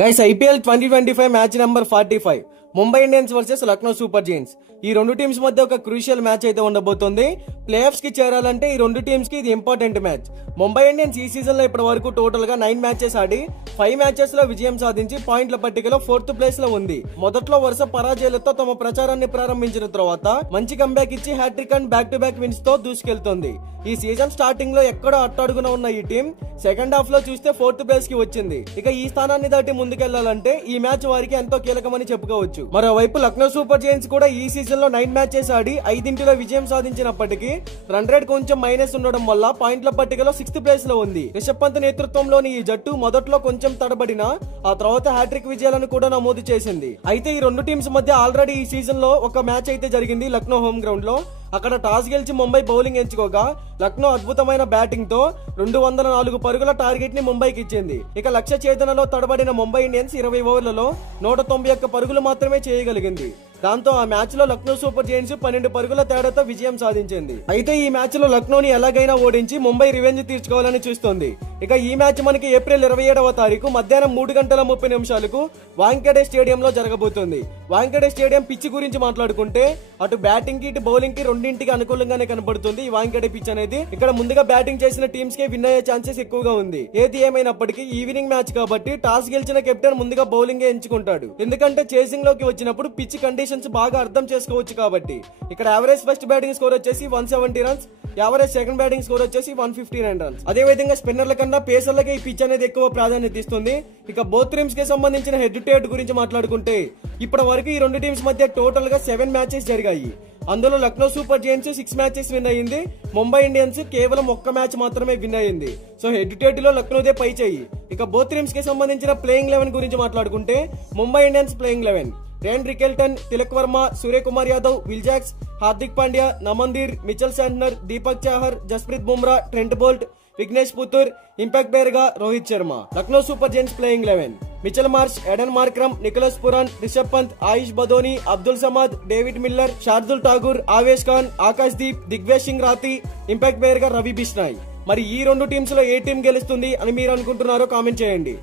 Guys IPL 2025 match number 45 Mumbai Indians versus Lucknow super Giants. ఈ రెండు teams మధ్య ఒక క్రూషియల్ మ్యాచ్ అయితే ఉండబోతుంది. ప్లే ఆఫ్స్ కి చేరాలంటే ఈ రెండు టీమ్స్ కి ఇది ఇంపార్టెంట్ మ్యాచ్. ముంబై ఇండియన్స్ ఈ సీజన్ లో ఇప్పటి వరకు టోటల్ గా 9 మ్యాచెస్ ఆడి 5 మ్యాచెస్ లో విజయం సాధించి పాయింట్ల పట్టికలో 4th ప్లేస్ లో ఉంది. మొదట్లో వరుస పరాజయాలతో తమ ప్రచారాన్ని ప్రారంభించిన తర్వాత మంచి కంబ్యాక్ ఇచ్చి hattrick and back to back wins తో దూసుకెళ్తోంది. ఈ సీజన్ స్టార్టింగ్ లో ఎక్కడో అట్టడుగున ఉన్న ఈ టీం సెకండ్ హాఫ్ లో చూస్తే 4th ప్లేస్ కి వచ్చింది. ఇక ఈ స్థానాన్ని దాటి ముందుకెళ్లాలంటే ఈ మ్యాచ్ వారికి ఎంతో కీలకమని చెప్పుకోవచ్చు. మరోవైపు లక్నో సూపర్ జైంట్స్ కూడా ఈ సీజన్ లో 9 మ్యాచెస్ ఆడి 5 విజయం సాధించినప్పటికీ రన్ రేట్ కొంచెం మైనస్ ఉండడం వల్ల పాయింట్ల పట్టికలో 6th ప్లేస్ లో ఉంది. రిషబ్ పంత్ నేతృత్వంలోని ఈ జట్టు మొదట్లో కొంచెం తడబడినా ఆ తర్వాత హ్యాట్రిక్ విజయాలను కూడా నమోదు చేసింది. అయితే ఈ రెండు టీమ్స్ మధ్య ఆల్రెడీ ఈ సీజన్ లో ఒక మ్యాచ్ అయితే జరిగింది లక్నో హోమ్ గ్రౌండ్ లో. అక్కడ టాస్ గెలిచి ముంబై బౌలింగ్ ఎంచుకోగా లక్నో అద్భుతమైన బ్యాటింగ్ తో 204 పరుగుల టార్గెట్ ని ముంబైకి ఇచ్చింది. ఇక లక్ష్య ఛేదనలో తడబడిన ముంబై ఇండియన్స్ 20 ఓవర్లలో 191 పరుగులు మాత్రమే చేయగలిగింది. దాంతో ఆ మ్యాచ్ లో లక్నో సూపర్ జైంట్స్ 12 పరుగుల తేడాతో విజయం సాధించింది. అయితే ఈ మ్యాచ్ లో లక్నోని ఎలాగైనా ఓడించి ముంబై రివెంజ్ తీర్చుకోవాలని చూస్తోంది. ఇక ఈ మ్యాచ్ మనకి ఏప్రిల్ 27వ తారీఖు మధ్యాహ్నం 3:30 వాంఖేడే స్టేడియం లో జరగబోతుంది. వాంఖేడే స్టేడియం పిచ్ గురించి మాట్లాడుకుంటే అటు బ్యాటింగ్ కి ఇటు బౌలింగ్ కి రెండింటికి అనుకూలంగానే కనబడుతుంది ఈ వాంఖేడే పిచ్ అనేది. ఇక్కడ ముందుగా బ్యాటింగ్ చేసిన టీమ్స్ కే విన్ అయ్యే ఛాన్సెస్ ఎక్కువగా ఉంది. ఏది ఏమైనప్పటికీ ఈవినింగ్ మ్యాచ్ కాబట్టి టాస్ గెలిచిన కెప్టెన్ ముందుగా బౌలింగ్ ఎంచుకుంటాడు. ఎందుకంటే చేసింగ్ లోకి వచ్చినప్పుడు పిచ్ కండిషన్స్ బాగా అర్థం చేసుకోవచ్చు కాబట్టి. ఇక్కడ యావరేజ్ ఫస్ట్ బ్యాటింగ్ స్కోర్ వచ్చేసి 170 runs, average second batting score వచ్చేసి 159 రన్స్. అదే విధంగా స్పిన్నర్ల కన్నా పేసర్లకే ఈ పిచ్ అనేది ఎక్కువ ప్రాధాన్యత ఇస్తుంది. ఇక బోత్ టీమ్స్ కి సంబంధించిన హెడ్ టు హెడ్ గురించి మాట్లాడుకుంటే ఇప్పటి వరకు ఈ రెండు టీమ్స్ మధ్య టోటల్ గా 7 మ్యాచెస్ జరిగాయి. అందులో Lucknow super Giants 6 matches win అయ్యింది. ముంబై ఇండియన్స్ కేవలం 1 మ్యాచ్ మాత్రమే విన్ అయ్యింది. సో హెడ్ టు హెడ్ లో లక్నోదే పై చేయి. ఇక బోత్ టీమ్స్ కి సంబంధించిన ప్లేయింగ్ 11 గురించి మాట్లాడుకుంటే Mumbai Indians playing 11 Ryan Rickelton, Tilak Varma, Suryakumar Yadav, Will Jacks, Hardik Pandya, Naman Dhir, Mitchell Santner, Deepak Chahar, Jasprit Bumrah, Trent Boult, Vignesh Puthur, impact player గా Rohit Sharma. Lucknow super giants playing 11 Mitchell Marsh, Aiden Markram, Nicholas Pooran, Rishabh Pant, Ayush Badoni, Abdul Samad, David Miller, Shardul Thakur, Avesh Khan, Akash Deep, Digvesh Singh Rathi, impact player గా రవి బిష్నాయ్. మరి ఈ రెండు టీమ్స్ లో ఏ టీం గెలుస్తుంది అని మీరు అనుకుంటున్నారో కామెంట్ చేయండి.